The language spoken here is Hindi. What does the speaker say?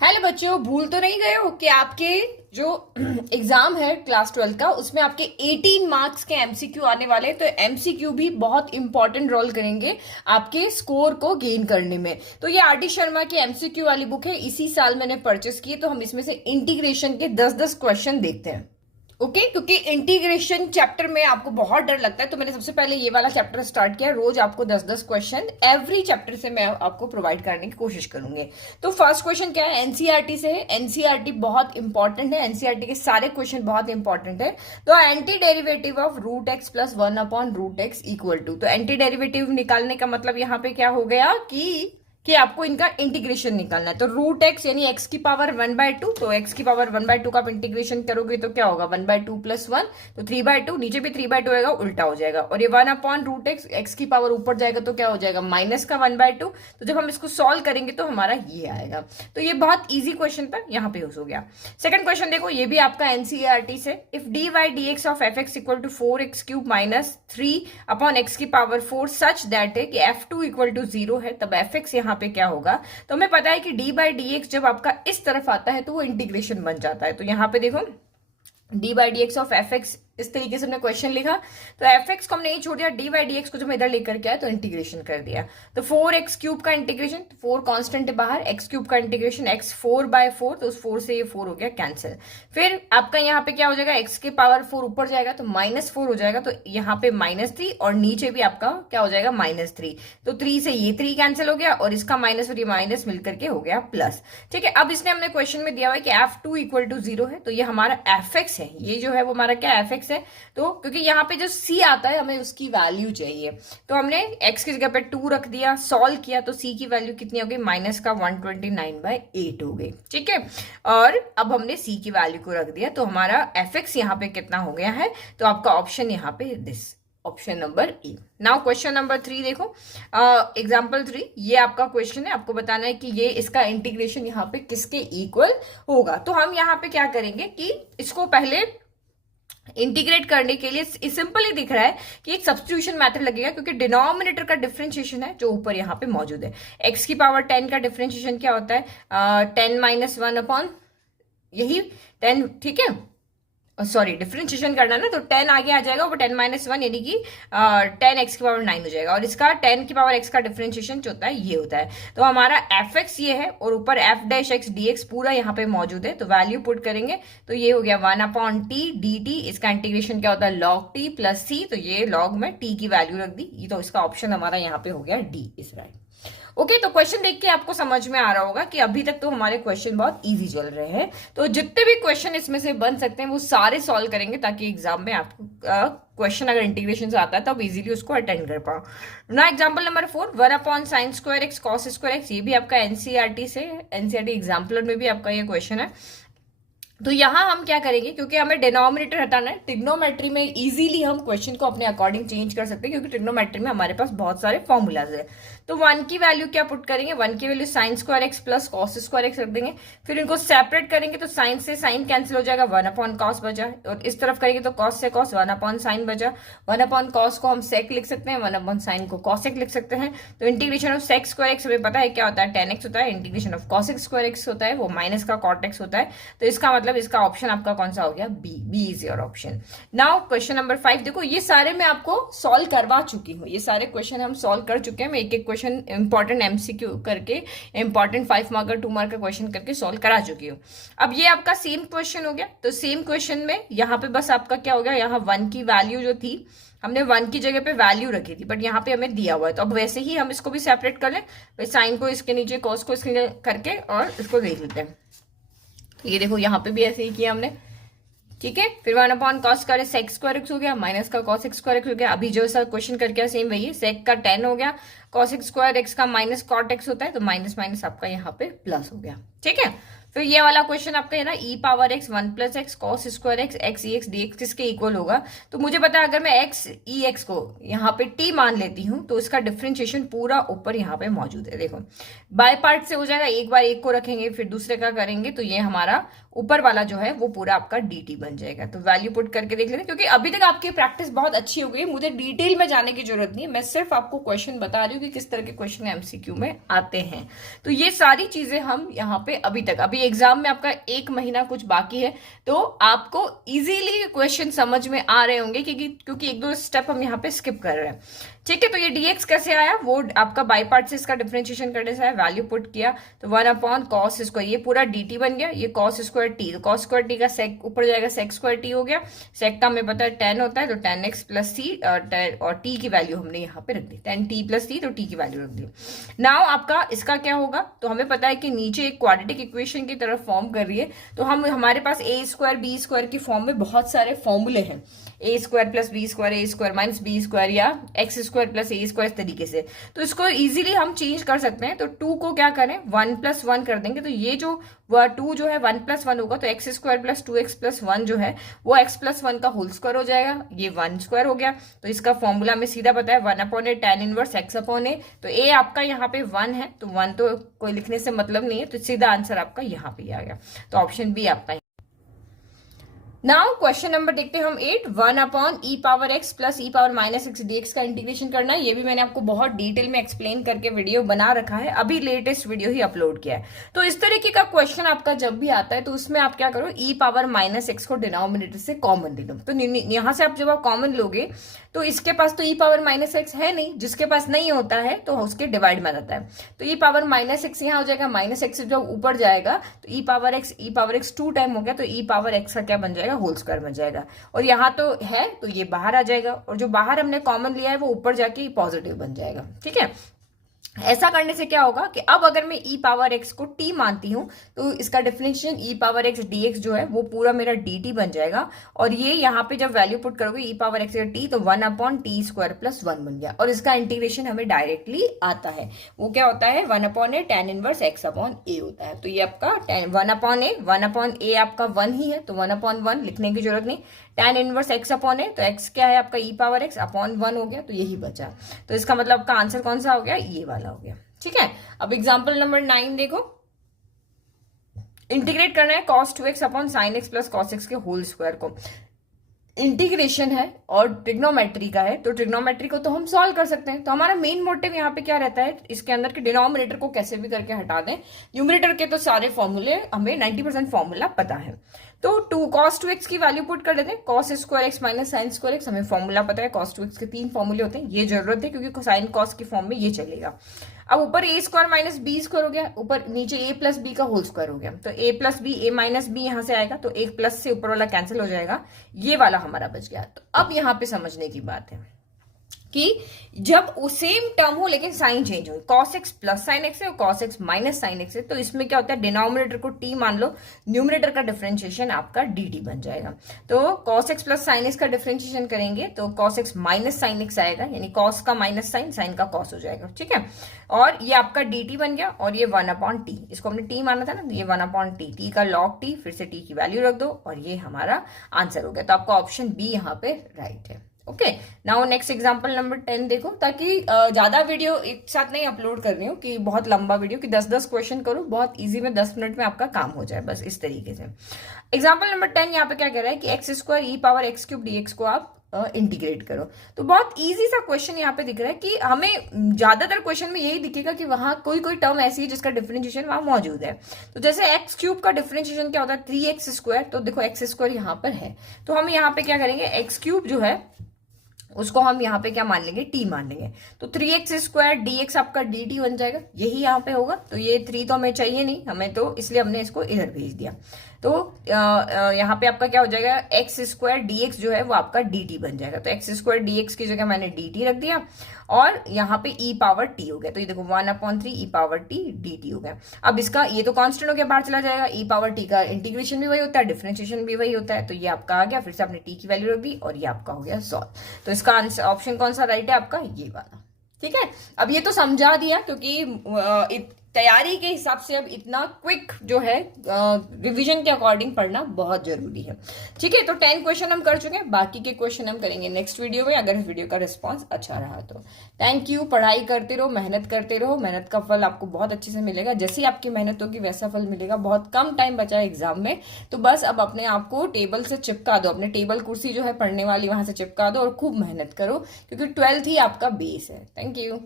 हेलो बच्चों, भूल तो नहीं गए हो कि आपके जो एग्जाम है क्लास 12 का उसमें आपके 18 मार्क्स के एमसीक्यू आने वाले हैं। तो एमसीक्यू भी बहुत इंपॉर्टेंट रोल करेंगे आपके स्कोर को गेन करने में। तो ये आर डी शर्मा की एमसीक्यू वाली बुक है, इसी साल मैंने परचेस की है। तो हम इसमें से इंटीग्रेशन के 10-10 क्वेश्चन देखते हैं। ओके क्योंकि इंटीग्रेशन चैप्टर में आपको बहुत डर लगता है, तो मैंने सबसे पहले ये वाला चैप्टर स्टार्ट किया। रोज आपको 10-10 क्वेश्चन एवरी चैप्टर से मैं आपको प्रोवाइड करने की कोशिश करूंगी। तो फर्स्ट क्वेश्चन क्या है, एनसीईआरटी से है। एनसीईआरटी बहुत इंपॉर्टेंट है, एनसीईआरटी के सारे क्वेश्चन बहुत इंपॉर्टेंट है। तो anti derivative of root x plus 1/√x equal to, तो एंटी डेरिवेटिव निकालने का मतलब यहाँ पे क्या हो गया कि आपको इनका इंटीग्रेशन निकालना है। तो रूट एक्स यानी एक्स की पावर 1/2, तो एक्स की पावर 1/2 का आप इंटीग्रेशन करोगे तो क्या होगा 1/2 + 1, तो 3/2, नीचे भी 3/2 आएगा, उल्टा हो जाएगा। और ये 1/√x, एक्स की पावर ऊपर जाएगा तो क्या हो जाएगा माइनस का 1/2। तो जब हम इसको सॉल्व करेंगे तो हमारा ये आएगा। तो ये बहुत ईजी क्वेश्चन था, यहाँ पे हो गया। सेकंड क्वेश्चन देखो, ये भी आपका एनसीईआरटी से। If dy/dx of fx equal to 4x³ minus 3/x की पावर 4 सच दैट है कि f2 इक्वल टू 0 है, तब fx यहाँ पे क्या होगा। तो हमें पता है कि dy/dx जब आपका इस तरफ आता है तो वो इंटीग्रेशन बन जाता है। तो यहाँ पे देखो dy/dx ऑफ fx, इस तरीके से हमने क्वेश्चन लिखा। तो fx को हमने नहीं छोड़ दिया, dy/dx को जब मैं इधर लेकर के आया तो इंटीग्रेशन कर दिया। तो 4x³ का इंटीग्रेशन, 4 कांस्टेंट है बाहर, x³ का इंटीग्रेशन x 4/4, तो उस 4 से ये 4 हो गया कैंसिल। फिर आपका यहाँ पे क्या हो जाएगा, x की पावर 4 ऊपर जाएगा तो -4 हो जाएगा, तो यहाँ पे -3 और नीचे भी आपका क्या हो जाएगा -3। तो 3 से ये 3 कैंसिल हो गया और इसका माइनस और ये माइनस मिलकर के हो गया प्लस। ठीक है, अब इसने हमने क्वेश्चन में दिया हुआ है कि f2 इक्वल टू 0 है, तो ये हमारा fx है, ये जो है वो हमारा क्या fx है। तो क्योंकि यहाँ पे जो c आता है हमें उसकी वैल्यू चाहिए, तो हमने x की जगह पे 2 रख दिया, सॉल्व किया तो c की वैल्यू कितनी हो गई माइनस का 129/8 हो गई। ठीक है, और अब हमने c की वैल्यू को रख दिया तो हमारा fx यहाँ पे कितना हो गया है। तो आपका ऑप्शन यहाँ पे this option number A. Now question number 3 देखो, एग्जाम्पल 3, ये आपका क्वेश्चन है, आपको बताना है कि ये इसका इंटीग्रेशन यहाँ पे किसके इक्वल होगा। तो हम यहाँ पे क्या करेंगे कि इसको पहले इंटीग्रेट करने के लिए सिंपल ही दिख रहा है कि एक सब्स्टिट्यूशन मेथड लगेगा, क्योंकि डिनोमिनेटर का डिफरेंशिएशन है जो ऊपर यहाँ पे मौजूद है। x की पावर 10 का डिफरेंशिएशन क्या होता है 10 - 1 अपॉन यही 10। ठीक है, सॉरी डिफरेंशिएशन करना ना, तो 10 आगे आ जाएगा, वो 10 - 1 यानी कि 10x की पावर 9 हो जाएगा। और इसका 10 की पावर x का डिफरेंशिएशन जो होता है ये होता है। तो हमारा fx ये है और ऊपर f' dx पूरा यहाँ पे मौजूद है, तो वैल्यू पुट करेंगे तो ये हो गया 1/t dt। इसका इंटीग्रेशन क्या होता है log t प्लस c, तो ये log में t की वैल्यू रख दी, ये तो इसका ऑप्शन हमारा यहाँ पे हो गया डी इज राइट। ओके, तो क्वेश्चन देख के आपको समझ में आ रहा होगा कि अभी तक तो हमारे क्वेश्चन बहुत इजी चल रहे हैं। तो जितने भी क्वेश्चन इसमें से बन सकते हैं वो सारे सॉल्व करेंगे, ताकि एग्जाम में आपको क्वेश्चन अगर इंटीग्रेशन से आता है तो आप इजीली उसको अटेंड कर पाओ ना। एग्जाम्पल नंबर 4, 1/sin² cos²x, ये भी आपका एनसीईआरटी से, एनसीईआरटी एग्जाम्पलर में भी आपका ये क्वेश्चन है। तो यहाँ हम क्या करेंगे, क्योंकि हमें डिनोमिनेटर हटाना है, ट्रिग्नोमेट्री में इजीली हम क्वेश्चन को अपने अकॉर्डिंग चेंज कर सकते हैं, क्योंकि ट्रिग्नोमेट्री में हमारे पास बहुत सारे फॉर्मूलाज है। तो 1 की वैल्यू क्या पुट करेंगे, 1 की वैल्यू sin² प्लस cos² रख देंगे। फिर इनको सेपरेट करेंगे तो साइन से साइन कैंसिल हो जाएगा, 1/cos बचा। और इस तरफ करेंगे तो cos से cos, 1/sin बचा। 1/cos को हम sec लिख सकते हैं, 1/sin को cosec लिख सकते हैं। तो इंटीग्रेशन ऑफ sec² हमें पता है क्या होता है 10x होता है, इंटीग्रेशन ऑफ cosec² होता है वो माइनस का cot x होता है। तो इसका मतलब इसका ऑप्शन आपका कौन सा हो गया, B is your option. Now question number 5 देखो, ये सारे मैं आपको सॉल्व करवा चुकी हूँ, ये सारे क्वेश्चन हम सॉल्व कर चुके हैं। मैं एक एक क्वेश्चन इंपॉर्टेंट एमसीक्यू करके, इंपॉर्टेंट 5 मार्क 2 मार्क का क्वेश्चन करके सॉल्व करा चुकी हूँ। अब ये आपका सेम क्वेश्चन हो गया, तो सेम क्वेश्चन में यहाँ पे बस आपका क्या हो गया, यहाँ 1 की वैल्यू जो थी हमने 1 की जगह पे वैल्यू रखी थी, बट यहाँ पे हमें दिया हुआ है। तो अब वैसे ही हम इसको भी सेपरेट कर लें, साइन को इसके नीचे, कॉस को इसके करके और इसको देख लेते हैं। ये देखो यहाँ पे भी ऐसे ही किया हमने। ठीक है, फिर 1/cos² sec² हो गया, माइनस का cosec² हो गया। अभी जो सा क्वेश्चन करके सेम वही है, sec का 10 हो गया, cosec² का माइनस cot x होता है, तो माइनस माइनस आपका यहाँ पे प्लस हो गया। ठीक है, फिर ये वाला क्वेश्चन आपका है ना e⁻x 1 + x cos² x ex dx किसके इक्वल होगा। तो मुझे पता है अगर मैं x ex को यहाँ पे t मान लेती हूँ तो इसका डिफरेंशिएशन पूरा ऊपर यहाँ पे मौजूद है। देखो बाय पार्ट से हो जाएगा, एक बार एक को रखेंगे फिर दूसरे का करेंगे, तो ये हमारा ऊपर वाला जो है वो पूरा आपका dt बन जाएगा। तो वैल्यू पुट करके देख लेते, क्योंकि अभी तक आपकी प्रैक्टिस बहुत अच्छी हो गई, मुझे डिटेल में जाने की जरूरत नहीं है, मैं सिर्फ आपको क्वेश्चन बता रही हूँ कि किस तरह के क्वेश्चन एमसीक्यू में आते हैं। तो ये सारी चीजें हम यहाँ पे अभी एग्जाम में आपका 1 महीना कुछ बाकी है, तो आपको इजीली क्वेश्चन समझ में आ रहे होंगे, क्योंकि एक दो स्टेप हम यहाँ पे स्किप कर रहे हैं। ठीक है, तो ये dx कैसे आया, वो आपका बाई पार्ट से इसका डिफरेंशिएशन करने से आया, वैल्यू पुट किया तो 1/cos स्क्वायर, ये पूरा dt बन गया, ये cos स्क्वायर t, तो cos स्क्वायर t का सेक ऊपर जाएगा, sec स्क्वायर t हो गया। सेक का हमें पता है tan होता है, तो tan x प्लस c, और t की वैल्यू हमने यहाँ पे रख दी, tan t प्लस c, तो t की वैल्यू रख दी। नाउ आपका इसका क्या होगा, तो हमें पता है कि नीचे एक क्वाड्रेटिक इक्वेशन की तरफ फॉर्म कर रही है, तो हमारे पास a स्क्वायर b स्क्वायर की फॉर्म में बहुत सारे फॉर्मूले हैं, ए स्क्वायर प्लस बी स्क्वायर, ए स्क्वायर माइनस बी स्क्वायर, या एक्स स्क्वायर प्लस ए स्क्वायर, इस तरीके से। तो इसको इजीली हम चेंज कर सकते हैं। तो 2 को क्या करें, 1+1 कर देंगे, तो ये जो 2 जो है 1+1 होगा, तो एक्स स्क्वायर प्लस 2x+1 जो है वो x+1 का होल स्क्वायर हो जाएगा, ये 1 स्क्वायर हो गया। तो इसका फॉर्मूला हमें सीधा पता है 1/a tan इनवर्स x/a। तो a आपका यहाँ पे 1 है, तो 1 तो कोई लिखने से मतलब नहीं है, तो सीधा आंसर आपका यहाँ पे आ गया, तो ऑप्शन बी आपका। नाउ क्वेश्चन नंबर देखते हैं हम 8, 1/e⁻x प्लस e⁻−x dx का इंटीग्रेशन करना है। ये भी मैंने आपको बहुत डिटेल में एक्सप्लेन करके वीडियो बना रखा है, अभी लेटेस्ट वीडियो ही अपलोड किया है। तो इस तरीके का क्वेश्चन आपका जब भी आता है तो उसमें आप क्या करो, e⁻−x को डिनोमिनेटर से कॉमन ले लो। तो यहां से आप जब आप कॉमन लोगे तो इसके पास तो e⁻−x है नहीं, जिसके पास नहीं होता है तो उसके डिवाइड में आता है। तो e⁻−x यहाँ हो जाएगा, -x जब ऊपर जाएगा तो e⁻x 2 टाइम हो गया, तो e⁻x का क्या बन जाएगा, होल स्क्वायर बन जाएगा। और यहाँ तो है तो ये बाहर आ जाएगा, और जो बाहर हमने कॉमन लिया है वो ऊपर जाके पॉजिटिव बन जाएगा। ठीक है, ऐसा करने से क्या होगा कि अब अगर मैं e⁻x को t मानती हूं तो इसका डिफरेंशिएशन e⁻x dx जो है वो पूरा मेरा dt बन जाएगा। और ये यहाँ पे जब वैल्यू पुट करोगे e⁻x का t, तो 1/t² + 1 बन गया। और इसका इंटीग्रेशन हमें डायरेक्टली आता है, वो क्या होता है 1/a tan इनवर्स x/a होता है। तो ये आपका 1/a आपका 1 ही है, तो 1/1 लिखने की जरूरत नहीं, tan इनवर्स x/a, तो x क्या है आपका e⁻x/1 हो गया, तो यही बचा। तो इसका मतलब आपका आंसर कौन सा हो गया, ये वाला हो गया। ठीक है, अब एग्जांपल नंबर 9 देखो, इंटीग्रेट करना है cos 2x/sin x plus cos x के होल स्क्वायर को। इंटीग्रेशन है और ट्रिग्नोमेट्री का है, तो ट्रिग्नोमेट्री को तो हम सॉल्व कर सकते हैं। तो हमारा मेन मोटिव यहाँ पे क्या रहता है, इसके अंदर के डिनोमिनेटर को कैसे भी करके हटा दें। न्यूमरेटर के तो सारे फॉर्मूले हमें 90% फॉर्मूला पता है। तो cos 2x की वैल्यू पुट कर देते हैं, cos square x minus sine square x, हमें फॉर्मूला पता है cos 2x के 3 फॉर्मूले होते हैं, ये जरूरत है क्योंकि साइन cos की फॉर्म में ये चलेगा। अब ऊपर a square minus B square हो गया, ऊपर नीचे a प्लस बी का होल स्क्वायर हो गया, तो a plus B a minus B यहां से आएगा, तो एक प्लस से ऊपर वाला कैंसिल हो जाएगा, ये वाला हमारा बच गया। तो अब यहाँ पे समझने की बात है कि जब वो सेम टर्म हो लेकिन साइन चेंज हो, cos x plus sine x है और cos x minus sine x है, तो इसमें क्या होता है, डिनोमिनेटर को t मान लो, न्यूमरेटर का डिफरेंशिएशन आपका dt बन जाएगा। तो cos x plus sine x का डिफरेंशिएशन करेंगे तो cos x minus sine x आएगा, यानी cos का माइनस साइन, साइन का cos हो जाएगा। ठीक है, और ये आपका dt बन गया, और ये 1/t, इसको हमने t माना था ना, तो ये 1/t, t का log t, फिर से t की वैल्यू रख दो, और ये हमारा आंसर हो गया। तो आपका ऑप्शन बी यहाँ पे राइट है। Okay, now next example number 10 देखो, ताकि ज्यादा वीडियो एक साथ नहीं अपलोड कर रही हूँ कि बहुत लंबा वीडियो, कि 10-10 क्वेश्चन करो, बहुत इजी में 10 मिनट में आपका काम हो जाए, बस इस तरीके से। एग्जांपल नंबर 10 यहाँ पे क्या कह रहा है कि x² e⁻x³ dx को आप इंटीग्रेट करो। तो बहुत इजी सा क्वेश्चन यहाँ पे दिख रहा है कि हमें ज्यादातर क्वेश्चन में यही दिखेगा कि वहां कोई कोई टर्म ऐसी है जिसका डिफरेंशिएशन वहां मौजूद है। तो जैसे x³ का डिफरेंशिएशन क्या होता है, 3x², तो देखो x² यहाँ पर है, तो हम यहाँ पे क्या करेंगे, x³ जो है उसको हम यहाँ पे क्या मान लेंगे, t मान लेंगे, तो 3x² dx आपका dt बन जाएगा, यही यहाँ पे होगा। तो ये 3 तो हमें चाहिए नहीं, हमें तो इसलिए हमने इसको इधर भेज दिया। तो यहाँ पे आपका क्या हो जाएगा, x² dx जो है वो आपका dt बन जाएगा। तो x² dx की जगह मैंने dt रख दिया, और यहाँ पे e⁻t हो गया, तो ये देखो 1/3 e⁻t dt हो गया। अब इसका ये तो कांस्टेंट हो गया, बाहर चला जाएगा, e⁻t का इंटीग्रेशन भी वही होता है, डिफरेंशिएशन भी वही होता है, तो ये आपका आ गया, फिर से आपने t की वैल्यू रख दी, और ये आपका हो गया सॉल्व। तो इसका आंसर ऑप्शन कौन सा राइट है आपका, ये वाला। ठीक है, अब ये तो समझा दिया, क्योंकि तैयारी के हिसाब से अब इतना क्विक जो है रिवीजन के अकॉर्डिंग पढ़ना बहुत जरूरी है। ठीक है, तो 10 क्वेश्चन हम कर चुके हैं, बाकी के क्वेश्चन हम करेंगे नेक्स्ट वीडियो में, अगर इस वीडियो का रिस्पांस अच्छा रहा तो। थैंक यू, पढ़ाई करते रहो, मेहनत करते रहो, मेहनत का फल आपको बहुत अच्छे से मिलेगा, जैसी आपकी मेहनत होगी वैसा फल मिलेगा। बहुत कम टाइम बचा है एग्जाम में, तो बस अब अपने आप को टेबल से चिपका दो, अपने टेबल कुर्सी जो है पढ़ने वाली वहां से चिपका दो, और खूब मेहनत करो, क्योंकि 12th ही आपका बेस है। Thank you.